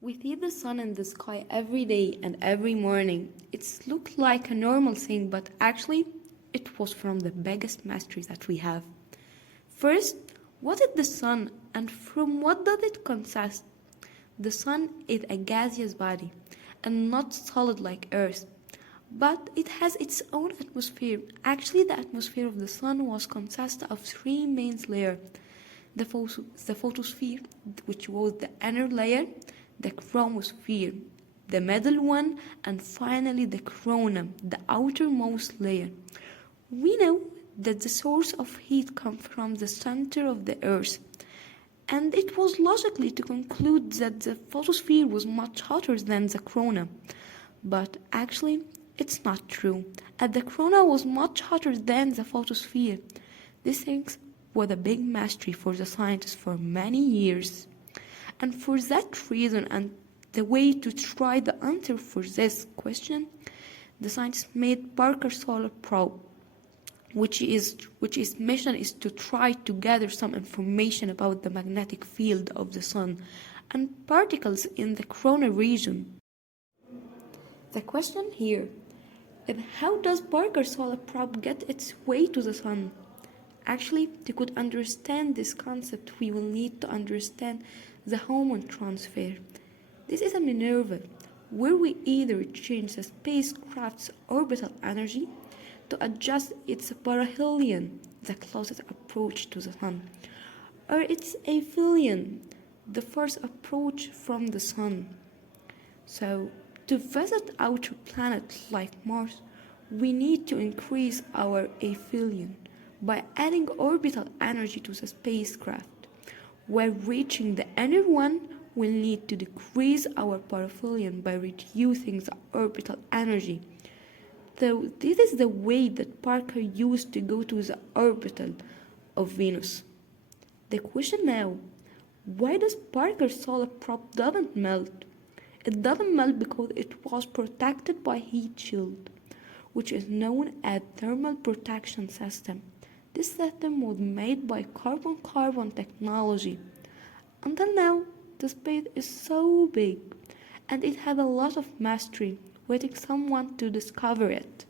We see the sun in the sky every day and every morning. It's looked like a normal thing, but actually, it was from the biggest mystery that we have. First, what is the sun and from what does it consist? The sun is a gaseous body and not solid like Earth, but it has its own atmosphere. Actually, the atmosphere of the sun was consist of three main layers: the photosphere, which was the inner layer, the chromosphere, the middle one, and finally the corona, the outermost layer. We know that the source of heat comes from the center of the Earth, and it was logically to conclude that the photosphere was much hotter than the corona. But actually, it's not true, and the corona was much hotter than the photosphere. These things were a big mystery for the scientists for many years. And for that reason, and the way to try the answer for this question, the scientists made Parker Solar Probe, which its mission is to try to gather some information about the magnetic field of the sun and particles in the corona region. The question here is, how does Parker Solar Probe get its way to the sun? Actually, to could understand this concept, we will need to understand the hormone transfer. This is a maneuver where we either change the spacecraft's orbital energy to adjust its perihelion, the closest approach to the sun, or its aphelion, the first approach from the sun. So, to visit outer planets like Mars, we need to increase our aphelion by adding orbital energy to the spacecraft, while reaching the inner one will need to decrease our perihelion by reducing the orbital energy. So this is the way that Parker used to go to the orbital of Venus. The question now, why does Parker's solar probe doesn't melt? It doesn't melt because it was protected by heat shield, which is known as thermal protection system. This system was made by carbon-carbon technology. Until now, the space is so big, and it has a lot of mystery, waiting someone to discover it.